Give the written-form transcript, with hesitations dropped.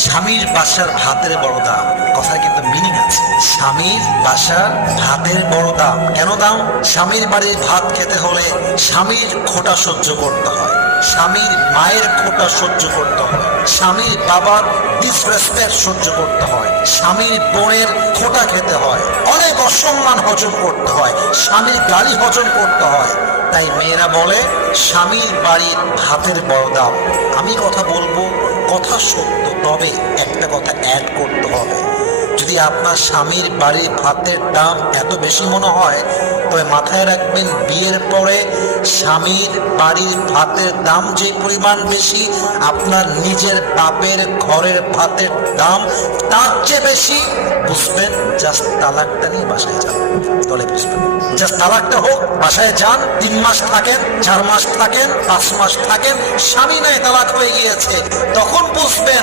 স্বামীর বাসার ভাতের বড় দাম, কথা কিন্তু মিনিং আছে। স্বামীর বাসার ভাতের বড় দাম। কেন দাম? স্বামীর বাড়ির ভাত খেতে হলে স্বামীর খোঁটা সহ্য করতে হয়, স্বামীর মায়ের খোঁটা সহ্য করতে হয়, স্বামীর বাবার ডিসরেসপেক্ট সহ্য করতে হয়, স্বামীর বোনের খোঁটা খেতে হয়, অনেক অসম্মান হজম করতে হয়, স্বামীর গালি হজম করতে হয়। তাই মেয়েরা বলে স্বামীর বাড়ির ভাতের বড় দাম। আমি কথা বলবো, কথা সত্য, তবে একটা কথা অ্যাড করতে হবে। যদি আপনার স্বামীর বাড়ির ভাতের দাম এত বেশি মনে হয়, তবে মাথায় রাখবেন বিয়ের পরে স্বামীর বাড়ির ভাতের দাম যে পরিমাণ বেশি, আপনার নিজের বাপের ঘরের ভাতের দাম তার চেয়ে বেশি। বুঝবেন? জাস্ট তালাকটা নিয়ে বাসায় যান, তলে বুঝবেন। জাস্ট তালাকটা হোক, বাসায় যান, 3 মাস থাকেন, 4 মাস থাকেন, 5 মাস থাকেন, স্বামী নাই তালাক হয়ে গিয়েছে, তখন বুঝবেন